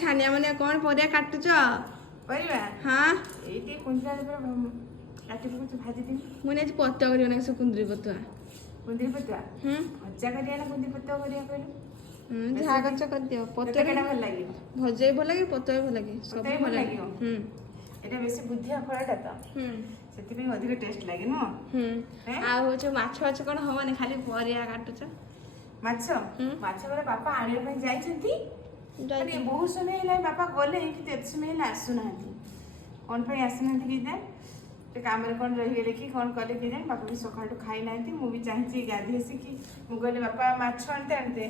ଛାନିଆ ମନିଆ କ'ଣ ପରିବା କାଟୁଛ? ପରିବା ହଁ ଏଇଠି କୁନ୍ଦୁରା କାଟି ପକଉଛୁ ଭାଜିଦେବି। ମୁଁ ଆଜି ପତୁଆ କରିବ ନା ସବୁ କୁନ୍ଦୁରି ପତୁଆ। କୁନ୍ଦୁରି ପତୁଆ ହୁଁ ଭଜା କରିବା ନା କୁନ୍ଦୁରି ପତୁଆ କରିବା କହିଲୁ? ଯାହା କରୁଛ କରିଦିଅ। ପତୁଆ କେଟା ଭଲ ଲାଗିବ? ଭଜା ବି ଭଲ ଲାଗେ, ପତୁଆ ବି ଭଲ ଲାଗେ, ସବୁ ପତୁଆ ବି ଭଲ ଭଲ ଲାଗେ। ଲାଗିବ। ଏଇଟା ବେଶୀ ବୁଦ୍ଧିଆ ଫଳଟା ତ ସେଥିପାଇଁ ଅଧିକ ଟେଷ୍ଟ ଲାଗେ ନୁହଁ? ଆଉ ହଉଛି ମାଛ ଫାଛ କ'ଣ ହବନି, ଖାଲି ପରିବା କାଟୁଛ। ମାଛ ମାଛ ପରେ ବାପା ଆଣିବା ପାଇଁ ଯାଇଛନ୍ତି। ବହୁତ ସମୟ ହେଲା ବାପା ଗଲେ କିନ୍ତୁ ଏତେ ସମୟ ହେଲା ଆସୁନାହାନ୍ତି। କ'ଣ ପାଇଁ ଆସିନାହାନ୍ତି କେଜାଣି? ସେ କାମରେ କ'ଣ ରହିଗଲେ କି କ'ଣ କଲେ କେଜାଣି? ବାପା ବି ସକାଳଠୁ ଖାଇନାହାନ୍ତି। ମୁଁ ବି ଚାହିଁଛି ଗାଧୋଇ ଆସିକି ମୁଁ କହିଲି ବାପା ମାଛ ଆଣିତେ ଆଣିତେ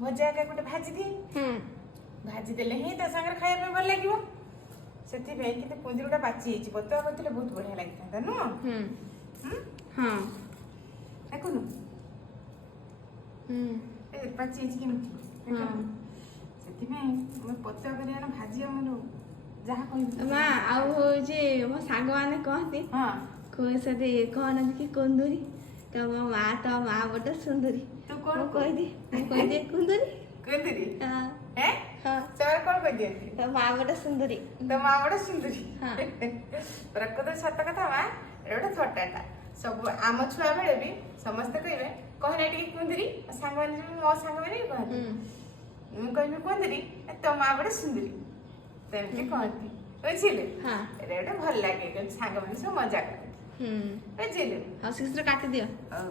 ଭଜା ଏକା ଗୋଟେ ଭାଜିଦିଏ, ଭାଜିଦେଲେ ହିଁ ତା ସାଙ୍ଗରେ ଖାଇବା ପାଇଁ ଭଲ ଲାଗିବ। ସେଥିପାଇଁ କିନ୍ତୁ କୁନ୍ଦୁରିଟା ପାଚି ଯାଇଛି, ପତୁଆ କରିଥିଲେ ବହୁତ ବଢ଼ିଆ ଲାଗିଥାନ୍ତା ନୁହଁ? ହଁ ଦେଖୁନୁ ପାଚି ଯାଇଛି କେମିତି? ସେଥିପାଇଁ ଆମେ ପତୁଆ କରିବା ନା ଭାଜି ଆମର ଯାହା କହିବି ମା। ଆଉ ହଉଛି ମୋ ସାଙ୍ଗମାନେ କହନ୍ତି ସେଠି କହନାନ୍ତି କି କୁନ୍ଦୁରି ତମ ମା ଗୋଟେ ସୁନ୍ଦରୀ। ତୁ କ'ଣ ମୁଁ କହିଦିଏ କୁନ୍ଦୁରି। କୁନ୍ଦୁରି ହଁ ସେମାନେ କ'ଣ କହିଦିଅନ୍ତି? ତୋ ମା ଗୋଟେ ସୁନ୍ଦରୀ। ତୋ ମା ଗୋଟେ ସୁନ୍ଦରୀ। ପ୍ରକୃତ ସତ କଥା ମା, ଏଟା ଗୋଟେ ଥଟ୍ଟାଟା। ସବୁ ଆମ ଛୁଆ ବେଳେ ବି ସମସ୍ତେ କହିବେ କହିନା ଟିକେ କୁନ୍ଦୁରି। ସାଙ୍ଗମାନେ ମୋ ସାଙ୍ଗମାନେ ବି କହନ୍ତି, ମୁଁ କହିବି କୁନ୍ଦୁରି ତୋ ମା ଗୋଟେ ସୁନ୍ଦରୀ, ସେମିତି କହନ୍ତି। ବୁଝିଲୁ? ଏଟା ଗୋଟେ ଭଲ ଲାଗେ, ସାଙ୍ଗମାନେ ସବୁ ମଜା କରନ୍ତି। ବୁଝିଲୁ? ଆଉ ଶୀଘ୍ର କାଟିଦିଅ। ହଉ।